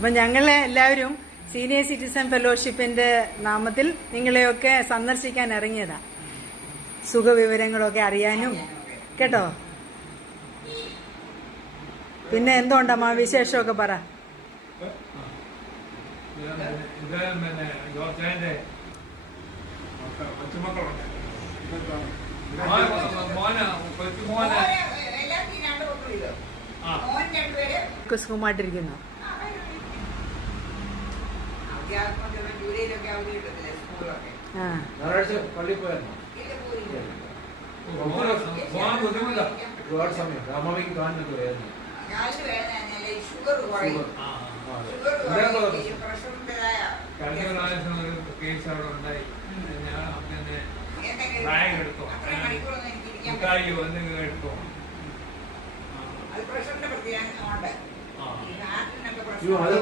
അപ്പം ഞങ്ങളെ എല്ലാവരും സീനിയർ സിറ്റിസൺ ഫെലോഷിപ്പിന്റെ നാമത്തിൽ നിങ്ങളെയൊക്കെ സന്ദർശിക്കാൻ ഇറങ്ങിയതാ, സുഖവിവരങ്ങളൊക്കെ അറിയാനും കേട്ടോ. പിന്നെ എന്തുകൊണ്ടമ്മ വിശേഷമൊക്കെ പറ. സുഖമായിട്ടിരിക്കുന്നു. അത്